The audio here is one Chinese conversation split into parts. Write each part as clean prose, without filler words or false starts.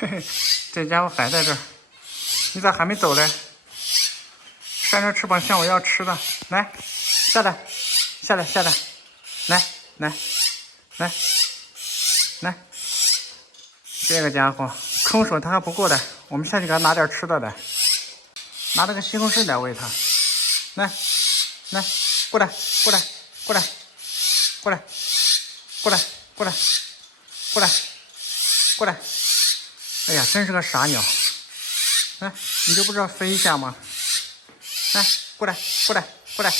嘿嘿，这家伙还在这儿，你咋还没走嘞？扇着翅膀向我要吃的，来，下来，下来，下来，来，来，来，来，这个家伙空手他还不过来，我们下去给他拿点吃的来，拿了个西红柿来喂他，来，来，过来，过来，过来，过来，过来，过来，过来，过来，哎呀，真是个傻鸟，来，你就不知道飞一下吗？来，过来，过来，过来，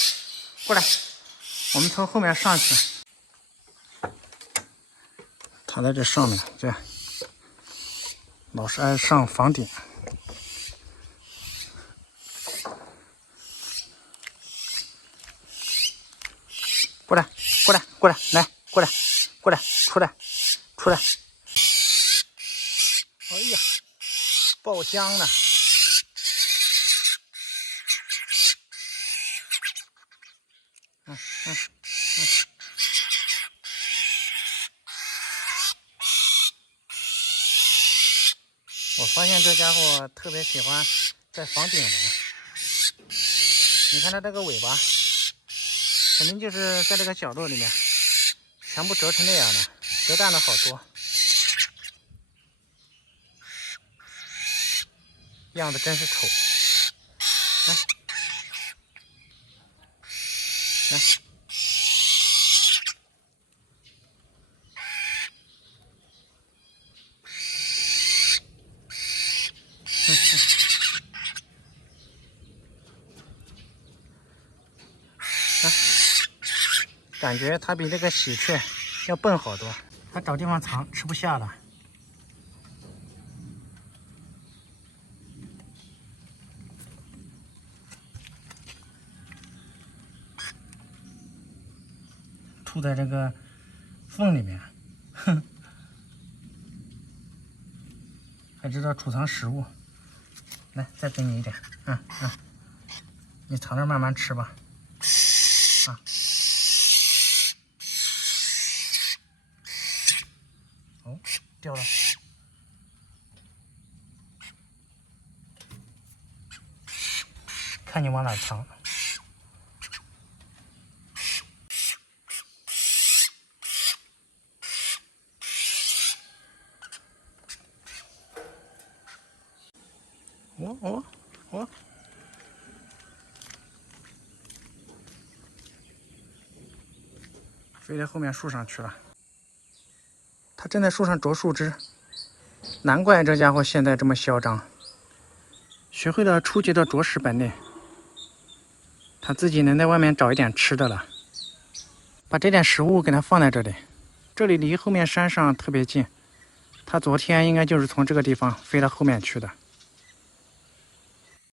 过来，我们从后面上去。它在这上面，这老是爱上房顶。过来，过来，过来，来，过来，过来，出来，出来。哎呀，爆香呢！我发现这家伙特别喜欢在房顶玩。你看它这个尾巴，肯定就是在这个角落里面，全部折成那样的，折断了好多，样子真是丑。来，来。感觉它比这个喜鹊要笨好多，它找地方藏，吃不下了。吐在这个缝里面，哼，还知道储藏食物。来，再给你一点，你藏着慢慢吃吧。啊。哦，掉了。看你往哪藏。哦，飞在后面树上去了。它正在树上啄树枝，难怪这家伙现在这么嚣张，学会了初级的啄食本领。它自己能在外面找一点吃的了，把这点食物给它放在这里，这里离后面山上特别近。它昨天应该就是从这个地方飞到后面去的。